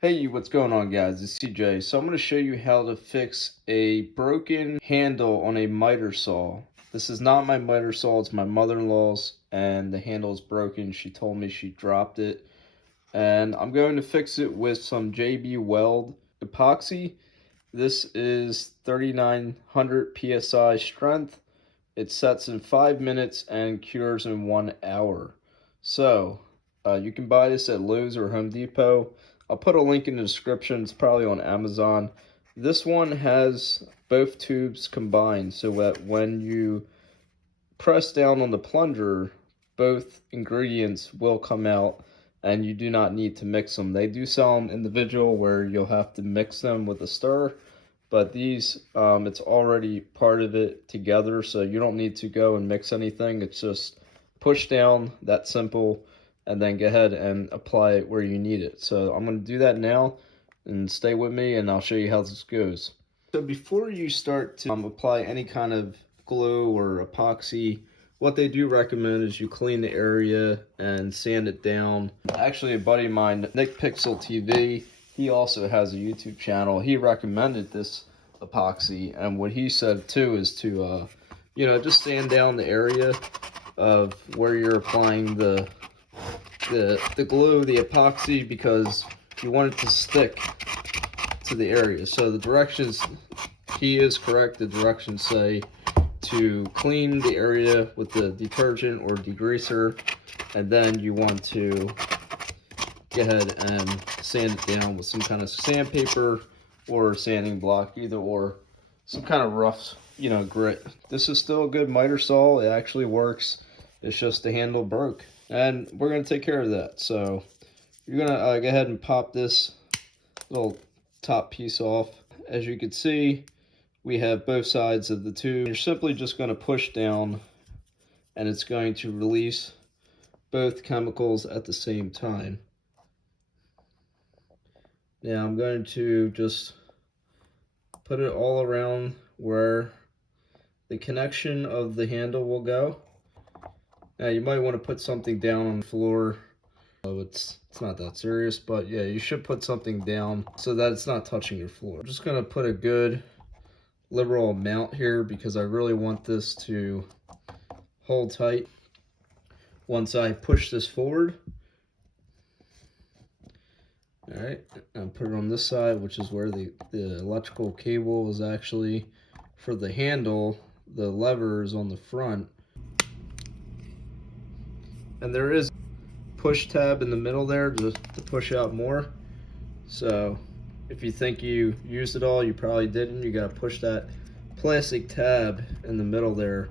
Hey, what's going on, guys? It's CJ. So I'm going to show you how to fix a broken handle on a miter saw. This is not my miter saw, it's my mother-in-law's, and the handle is broken. She told me she dropped it. And I'm going to fix it with some JB Weld epoxy. This is 3900 PSI strength. It sets in 5 minutes and cures in 1 hour. So, you can buy this at Lowe's or Home Depot. I'll put a link in the description. It's probably on Amazon. This one has both tubes combined so that when you press down on the plunger, both ingredients will come out and you do not need to mix them. They do sell them individual where you'll have to mix them with a stir, but these, it's already part of it together, so you don't need to go and mix anything. It's just push down, that simple, and then go ahead and apply it where you need it. So I'm going to do that now, and stay with me and I'll show you how this goes. So before you start to apply any kind of glue or epoxy, what they do recommend is you clean the area and sand it down. Actually, a buddy of mine, Nick Pixel TV, he also has a YouTube channel. He recommended this epoxy, and what he said too is to just sand down the area of where you're applying the glue, the epoxy, because you want it to stick to the area. So the directions, he is correct, the directions say to clean the area with the detergent or degreaser, and then you want to go ahead and sand it down with some kind of sandpaper or sanding block, either or, some kind of rough, grit. This is still a good miter saw. It actually works. It's just the handle broke, and we're going to take care of that. So you're going to go ahead and pop this little top piece off. As you can see, we have both sides of the tube. You're simply just going to push down, and it's going to release both chemicals at the same time. Now I'm going to just put it all around where the connection of the handle will go. Now you might want to put something down on the floor. It's not that serious, but yeah, you should put something down so that it's not touching your floor. I'm just going to put a good liberal amount here because I really want this to hold tight once I push this forward. All right, I'll put it on this side, which is where the electrical cable is actually for the handle. The lever is on the front, and there is a push tab in the middle there to push out more. So if you think you used it all, you probably didn't. You got to push that plastic tab in the middle there,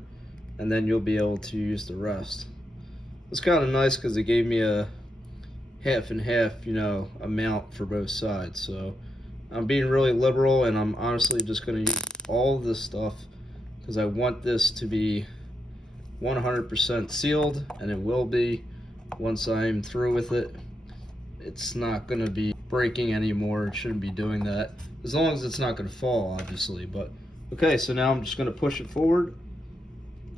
and then you'll be able to use the rest. It's kind of nice because it gave me a half and half, amount for both sides. So I'm being really liberal, and I'm honestly just going to use all this stuff because I want this to be 100% sealed, and it will be once I'm through with it. It's not going to be breaking anymore. It shouldn't be doing that, as long as it's not going to fall, obviously. But okay, so now I'm just going to push it forward,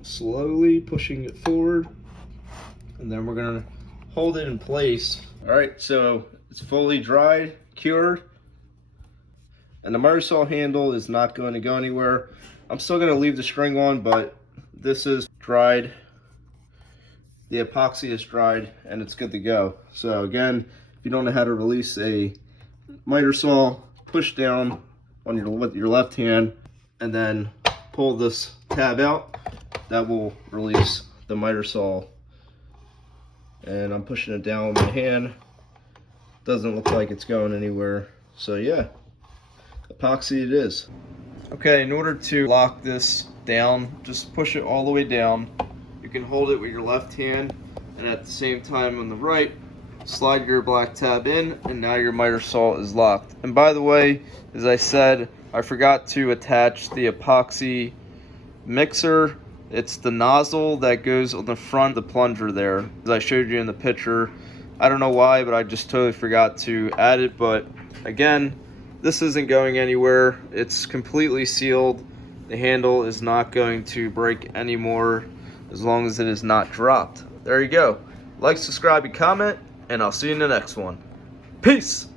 slowly pushing it forward, and then we're going to hold it in place. All right, so it's fully dried, cured, and the miter saw handle is not going to go anywhere. I'm still going to leave the string on, but this is dried. The epoxy is dried, and it's good to go. So again, if you don't know how to release a miter saw, push down on with your left hand, and then pull this tab out. That will release the miter saw. And I'm pushing it down with my hand. Doesn't look like it's going anywhere. So yeah, epoxy it is. Okay, in order to lock this down, just push it all the way down. You can hold it with your left hand, and at the same time on the right, slide your black tab in, and now your miter saw is locked. And by the way, as I said, I forgot to attach the epoxy mixer. It's the nozzle that goes on the front of the plunger there, as I showed you in the picture. I don't know why, but I just totally forgot to add it. But again, this isn't going anywhere. It's completely sealed. The handle is not going to break anymore as long as it is not dropped. There you go. Like, subscribe, and comment, and I'll see you in the next one. Peace!